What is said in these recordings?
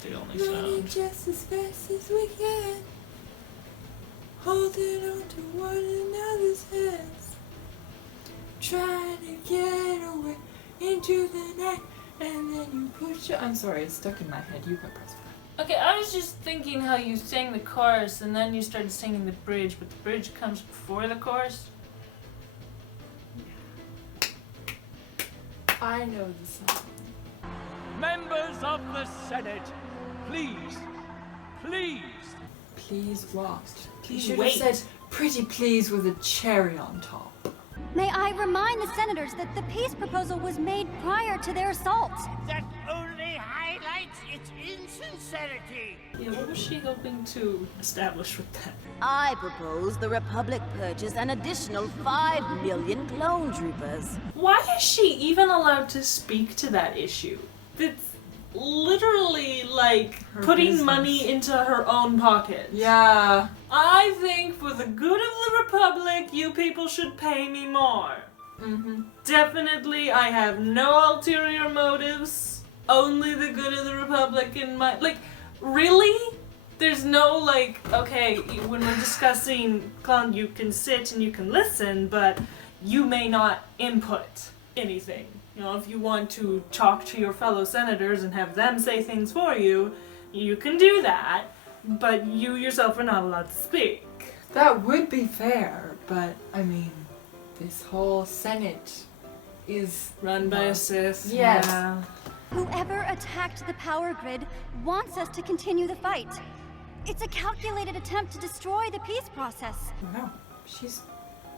the only sound. Just as fast as we can, holding on to one another's hands, trying to get away into the night, and then you push your... I'm sorry, it's stuck in my head. You can press play. Okay, I was just thinking how you sang the chorus and then you started singing the bridge, but the bridge comes before the chorus. I know the song. Members of the Senate, please, please. Please what? You Please should wait. have said pretty please with a cherry on top. May I remind the senators that the peace proposal was made prior to their assault. That only highlights its insincerity. Yeah, what was she hoping to establish with that? I propose the Republic purchase an additional 5 million clone troopers. Why is she even allowed to speak to that issue? It's literally like Her putting business. money into her own pocket. Yeah. I think for the good of the Republic, you people should pay me more. Mm-hmm. Definitely, I have no ulterior motives. Only the good of the Republic in mind. Like, really? There's no, like, okay, when we're discussing clown, you can sit and you can listen, but you may not input anything. You know, if you want to talk to your fellow senators and have them say things for you, you can do that, but you yourself are not allowed to speak. That would be fair, but I mean, this whole Senate is Run by a Sith. Yes. Yeah. Whoever attacked the power grid wants us to continue the fight. It's a calculated attempt to destroy the peace process. Wow, she's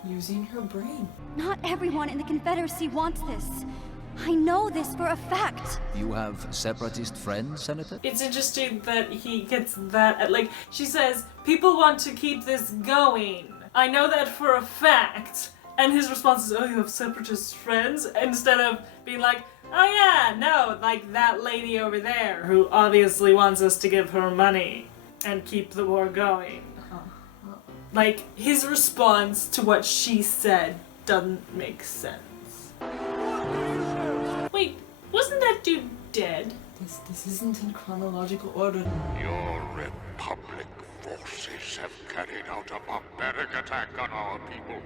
using her brain. Not everyone in the Confederacy wants this. I know this for a fact. You have separatist friends, Senator? It's interesting that he gets that, like, she says, people want to keep this going. I know that for a fact. And his response is, oh, you have separatist friends? Instead of being like, oh yeah, no, like that lady over there who obviously wants us to give her money and keep the war going. Like, his response to what she said doesn't make sense. Wait, wasn't that dude dead? This isn't in chronological order. Your Republic forces have carried out a barbaric attack on our people.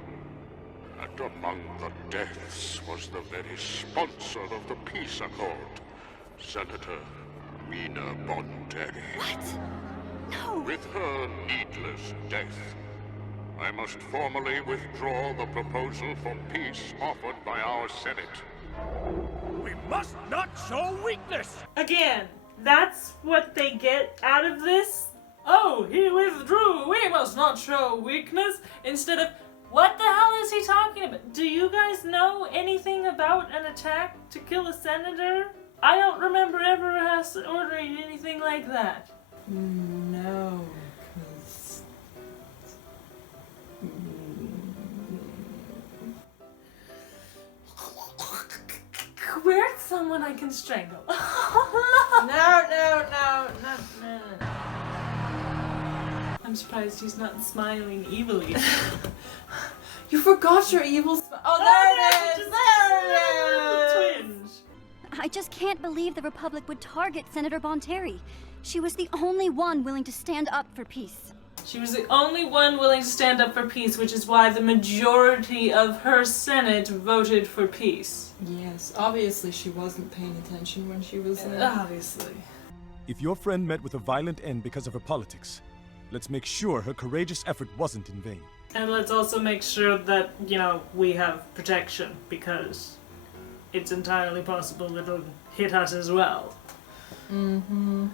And among the deaths was the very sponsor of the peace accord, Senator Mina Bonteri. What? No. With her needless death, I must formally withdraw the proposal for peace offered by our Senate. We must not show weakness. Again, that's what they get out of this? Oh, he withdrew, we must not show weakness, instead of, what the hell is he talking about? Do you guys know anything about an attack to kill a senator? I don't remember ever us ordering anything like that. No, because... Where's someone I can strangle? No. I'm surprised he's not smiling evilly. You forgot your evil Oh, there it is! Twinge. I just can't believe the Republic would target Senator Bonteri. She was the only one willing to stand up for peace. She was the only one willing to stand up for peace, which is why the majority of her Senate voted for peace. Yes, obviously she wasn't paying attention when she was Obviously. If your friend met with a violent end because of her politics, let's make sure her courageous effort wasn't in vain. And let's also make sure that, you know, we have protection, because it's entirely possible it'll hit us as well. Mm-hmm.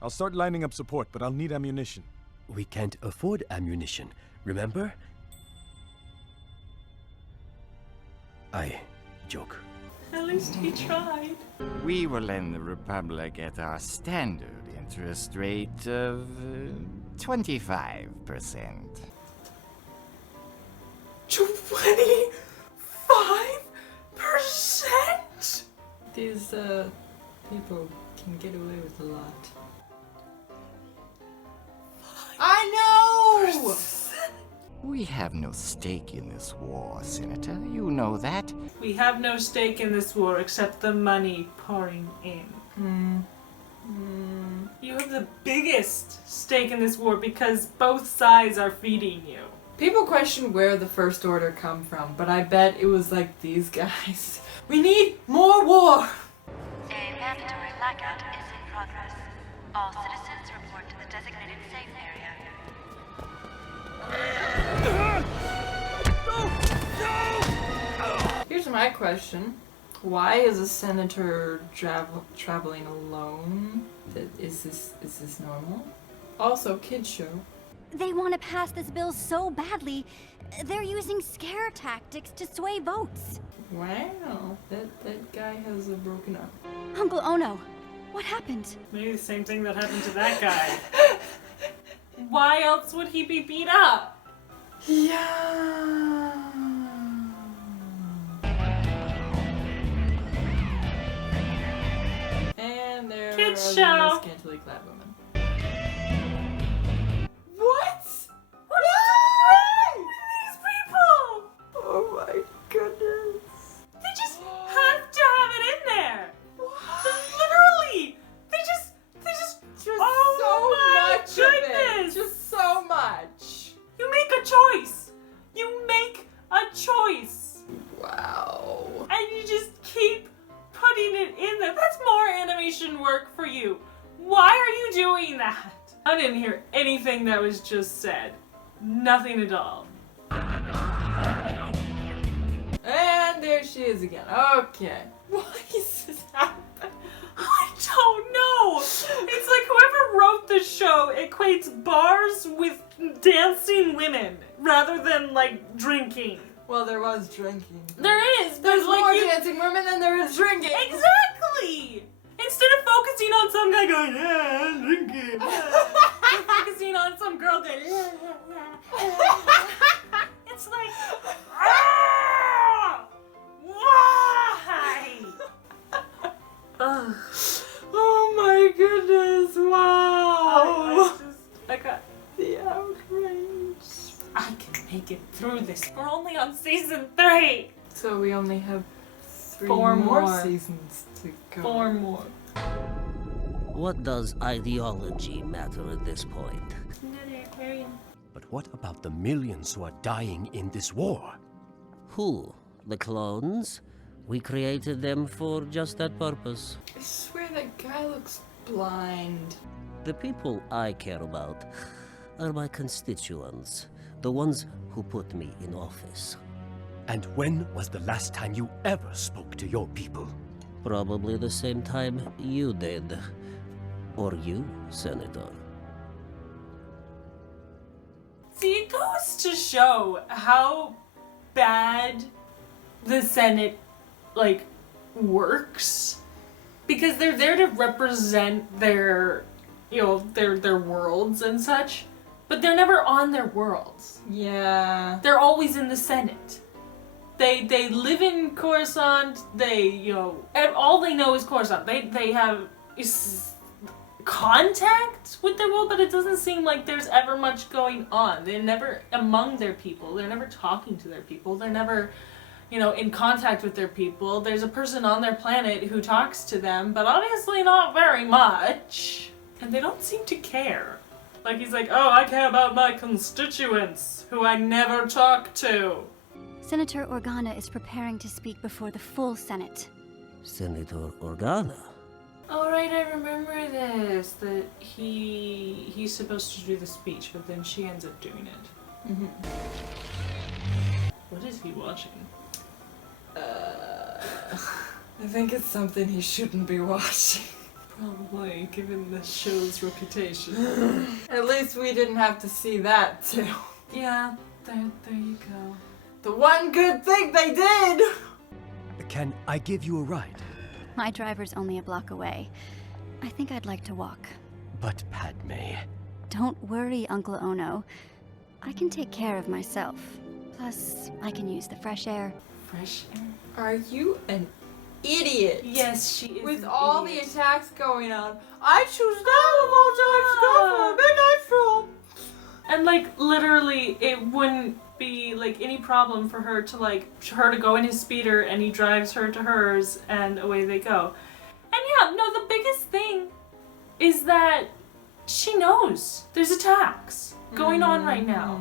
I'll start lining up support, but I'll need ammunition. We can't afford ammunition, remember? I joke. At least he tried. We will lend the Republic at our standard interest rate of 25%. 25%? These, people can get away with a lot. I know! We have no stake in this war, Senator. You know that. We have no stake in this war except the money pouring in. You have the biggest stake in this war because both sides are feeding you. People question where the First Order come from, but I bet it was like these guys. We need more war! A mandatory blackout is in progress. All citizens report to the designated safe area. Here's my question. Why is a senator traveling alone? Is this normal? Also, kids show. They want to pass this bill so badly, they're using scare tactics to sway votes. Wow, that guy has a broken arm. Uncle Ono, what happened? Maybe the same thing that happened to that guy. Why else would he be beat up? Yeah. And there Kids are show. the scantily clad women. These people! Oh my goodness. They just have to have it in there. Literally, they just. Oh my so much goodness! of it. Just so much. You make a choice. You make a choice, Wow. and you just keep putting it in there. That's more animation work for you. Why are you doing that? I didn't hear anything that was just said. Nothing at all. And there she is again. Okay. Why is this happening? I don't know. It's like whoever wrote the show equates bars with dancing women rather than like drinking. Well, there was drinking. There is. There's but, like, more you- dancing women than there is drinking. Exactly. Instead of focusing on some guy going, yeah, I'm drinking. Yeah. You're focusing on some girl going, yeah, yeah, yeah. It's like, ah! Why? Ugh. Oh my goodness, wow. I got the outrage. I can make it through this. We're only on season 3. So we only have 4 more seasons to go. 4 more. What does ideology matter at this point? Another aquarium. But what about the millions who are dying in this war? Who? The clones? We created them for just that purpose. I swear that guy looks blind. The people I care about are my constituents, the ones who put me in office. And when was the last time you ever spoke to your people? Probably the same time you did. Or you, Senator. See, it goes to show how bad the Senate, like, works. Because they're there to represent their, you know, their worlds and such. But they're never on their worlds. Yeah. They're always in the Senate. They live in Coruscant. They, you know, and all they know is Coruscant. They have contact with their world, but it doesn't seem like there's ever much going on. They're never among their people. They're never talking to their people. They're never, you know, in contact with their people. There's a person on their planet who talks to them, but obviously not very much. And they don't seem to care. Like, he's like, oh, I care about my constituents, who I never talk to. Senator Organa is preparing to speak before the full Senate. Senator Organa? Oh, right, I remember this. That he's supposed to do the speech, but then she ends up doing it. Mm-hmm. What is he watching? I think it's something he shouldn't be watching. Probably, given the show's reputation. At least we didn't have to see that, too. Yeah, there you go. The one good thing they did! Can I give you a ride? My driver's only a block away. I think I'd like to walk. But Padme... Don't worry, Uncle Ono. I can take care of myself. Plus, I can use the fresh air. Fresh air? Are you an idiot? Yes, she is. With an all idiot. the attacks going on, I choose now of all times to go for a midnight stroll. And like literally, it wouldn't be like any problem for her to go in his speeder, and he drives her to hers, and away they go. And yeah, no, the biggest thing is that she knows there's attacks going on right now.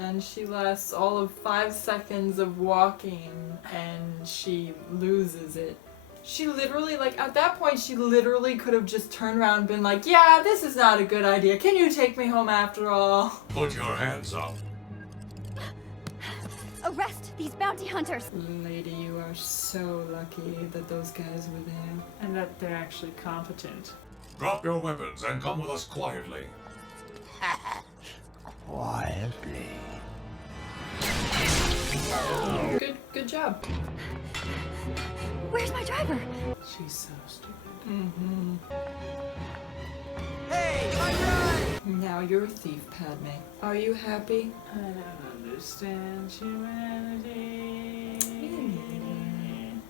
And she lasts all of 5 seconds of walking and she loses it. She literally, like, at that point, she literally could have just turned around and been like, yeah, this is not a good idea. Can you take me home after all? Put your hands up. Arrest these bounty hunters! Lady, you are so lucky that those guys were there. And that they're actually competent. Drop your weapons and come with us quietly. Quietly. Good job. Where's my driver? She's so stupid. Now you're a thief, Padme. Are you happy? I don't understand humanity.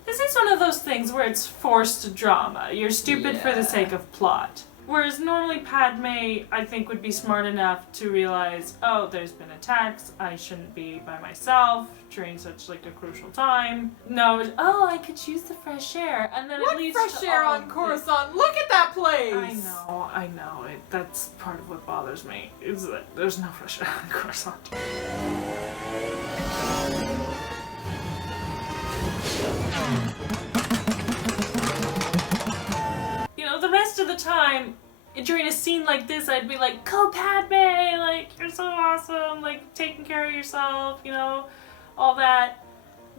This is one of those things where it's forced drama. You're stupid for the sake of plot. Whereas normally Padme, I think, would be smart enough to realize, oh, there's been attacks, I shouldn't be by myself during such like a crucial time. No, oh, I could use the fresh air, and then What it leads fresh to air all on of Coruscant? Look at that place! I know. That's part of what bothers me, is that there's no fresh air on Coruscant. You know, the rest of the time, during a scene like this, I'd be like, go Padme, like, you're so awesome, like, taking care of yourself, you know, all that.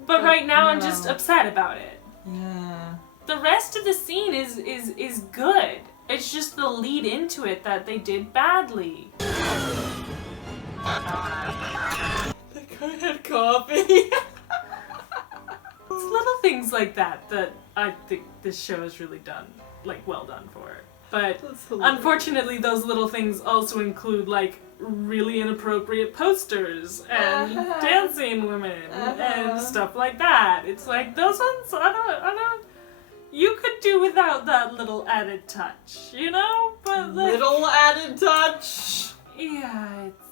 But right now I'm just upset about it. Yeah. The rest of the scene is good. It's just the lead into it that they did badly. That guy had coffee. It's little things like that that I think this show is really done, like, well done for. But unfortunately, those little things also include, like, really inappropriate posters and dancing women and stuff like that. It's like, those ones, I don't, you could do without that little added touch, you know? But like, little added touch? Yeah, it's...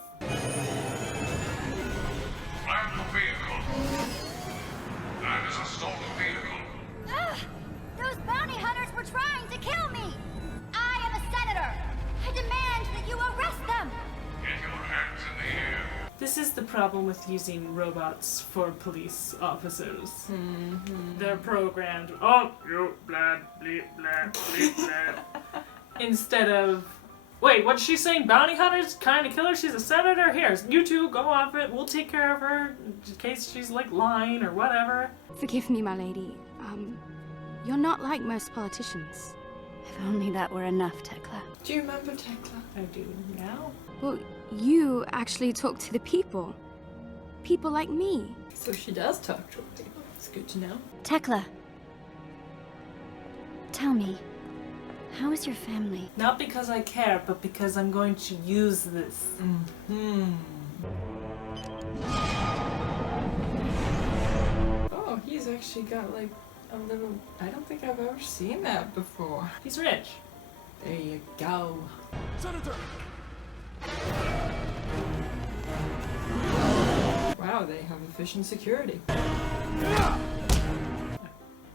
Land the vehicle. That is a stolen vehicle. Those bounty hunters were trying to kill me! I am a senator! I demand that you arrest them! Get your hands in the air. This is the problem with using robots for police officers. They're programmed, oh, you blah, bleep, blah, bleep, blah. Instead of, wait, what's she saying? Bounty hunters kind of kill her? She's a senator? Here, you two, go off it. We'll take care of her in case she's, like, lying or whatever. Forgive me, my lady. You're not like most politicians. If only that were enough, Tekla. Do you remember Tekla? I do now. Well, you actually talk to the people. People like me. So she does talk to people. It's good to know. Tekla. Tell me, how is your family? Not because I care, but because I'm going to use this. Oh, he's actually got like a little... I don't think I've ever seen that before. He's rich. There you go. Senator! Wow, they have efficient security.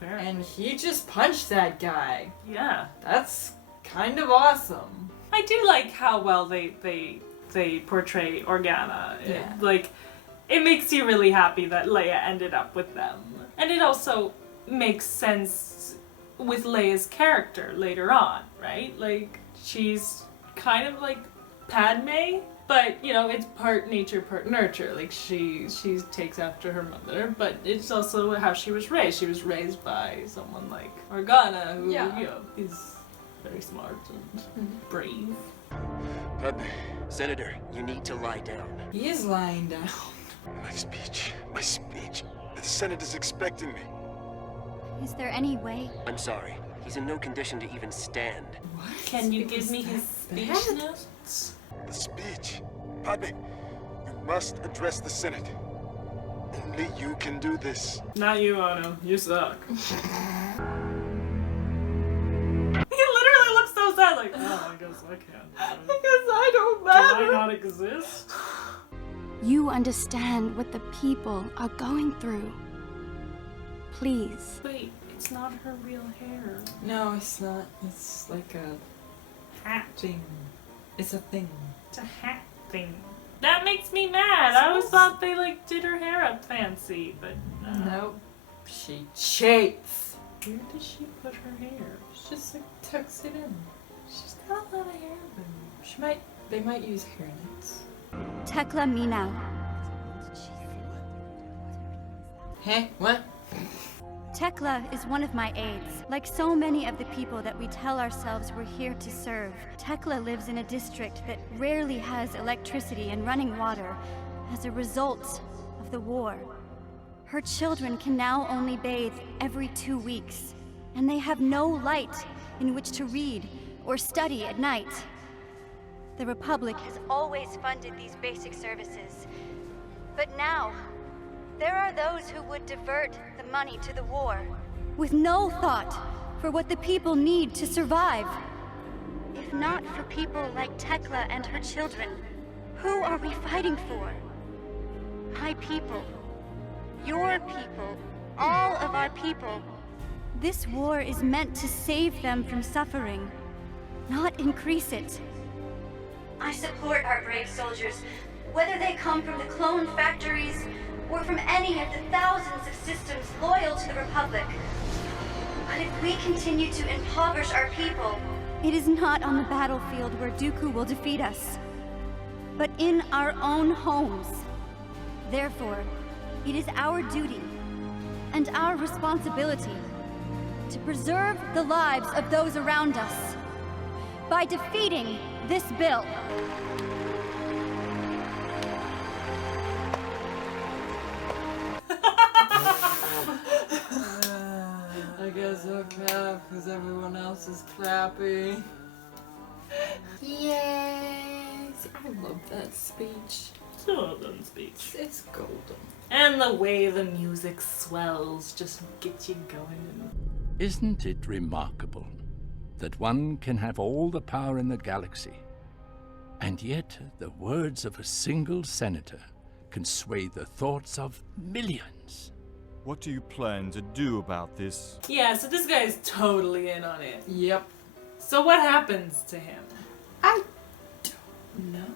And he just punched that guy. Yeah. That's kind of awesome. I do like how well they portray Organa. Yeah. Like, it makes you really happy that Leia ended up with them. And it also makes sense with Leia's character later on, right? Like, she's kind of like Padme, but, you know, it's part nature, part nurture. Like, she takes after her mother, but it's also how she was raised. She was raised by someone like Organa, who, you know, is very smart and brave. Padme, Senator, you need to lie down. He is lying down. My speech. The Senate is expecting me. Is there any way? I'm sorry. He's in no condition to even stand. What? Can you give me his speech notes? The speech? Padme, you must address the Senate. Only you can do this. Not you, Ono. You suck. He literally looks so sad, like, oh, I guess I can't. Because I don't matter. Do I not exist? You understand what the people are going through. Please. Wait, it's not her real hair. No, it's not. It's like a Hat. thing. It's a thing. It's a hat thing. That makes me mad. I always thought they like did her hair up fancy, but no. Nope. She shapes. Where does she put her hair? She just like tucks it in. She's got a lot of hair. They might use hairnets. Tekla Minau. Hey, what? Tekla is one of my aides. Like so many of the people that we tell ourselves we're here to serve, Tekla lives in a district that rarely has electricity and running water as a result of the war. Her children can now only bathe every 2 weeks, and they have no light in which to read or study at night. The Republic has always funded these basic services, but now there are those who would divert the money to the war, with no thought for what the people need to survive. If not for people like Tekla and her children, who are we fighting for? My people. Your people. All of our people. This war is meant to save them from suffering, not increase it. I support our brave soldiers, whether they come from the clone factories or from any of the thousands of systems loyal to the Republic. But if we continue to impoverish our people, it is not on the battlefield where Dooku will defeat us, but in our own homes. Therefore, it is our duty and our responsibility to preserve the lives of those around us by defeating this bill. I guess I'll clap because everyone else is clapping. Yes! I love that speech. So well done speech. It's golden. And the way the music swells just gets you going. Isn't it remarkable that one can have all the power in the galaxy, and yet the words of a single senator can sway the thoughts of millions? What do you plan to do about this? Yeah, so this guy is totally in on it. Yep. So what happens to him? I don't know.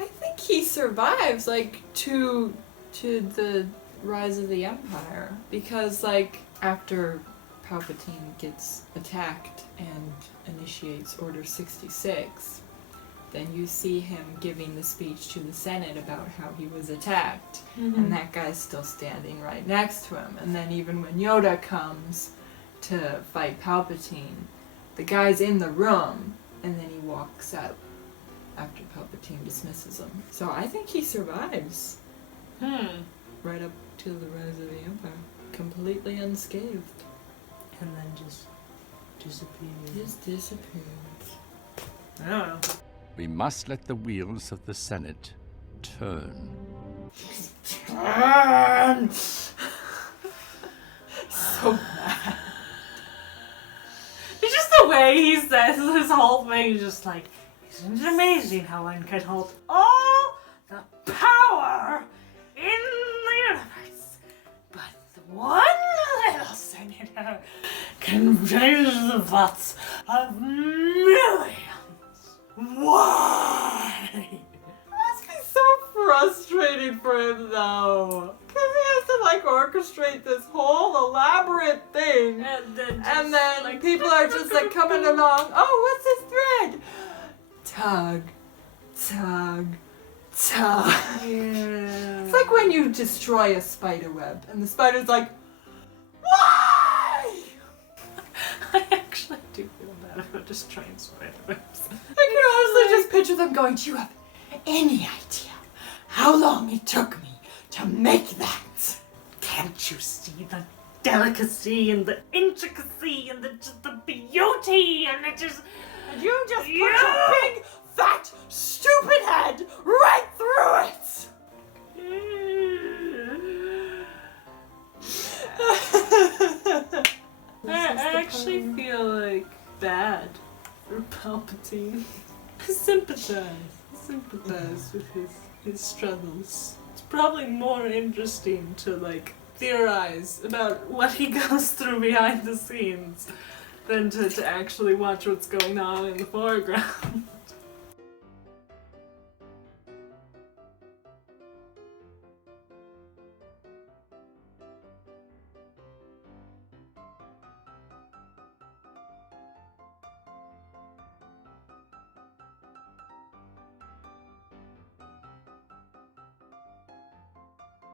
I think he survives, like, to the rise of the Empire. Because, like, after Palpatine gets attacked and initiates Order 66, then you see him giving the speech to the Senate about how he was attacked. Mm-hmm. And that guy's still standing right next to him. And then even when Yoda comes to fight Palpatine, the guy's in the room, and then he walks out after Palpatine dismisses him. So I think he survives. Right up to the rise of the Empire. Completely unscathed. And then just disappears. Just disappears. I don't know. We must let the wheels of the Senate turn. Turn! So mad. It's just the way he says this whole thing is just like, isn't it amazing how one can hold all the power in the universe, but one little senator can change the thoughts of millions? Why? It must be so frustrating for him though. Because he has to like orchestrate this whole elaborate thing. And then like, people are just like coming along. Oh, what's this thread? Tug. Tug. Tug. Yeah. It's like when you destroy a spider web and the spider's like, why? I actually do feel bad about destroying spider webs. I can honestly just picture them going, do you have any idea how long it took me to make that? Can't you see the delicacy and the intricacy and just the beauty and it just... And you just put your big, fat, stupid head right through it! I actually feel like bad for Palpatine. I sympathize with his struggles. It's probably more interesting to like theorize about what he goes through behind the scenes than to actually watch what's going on in the foreground.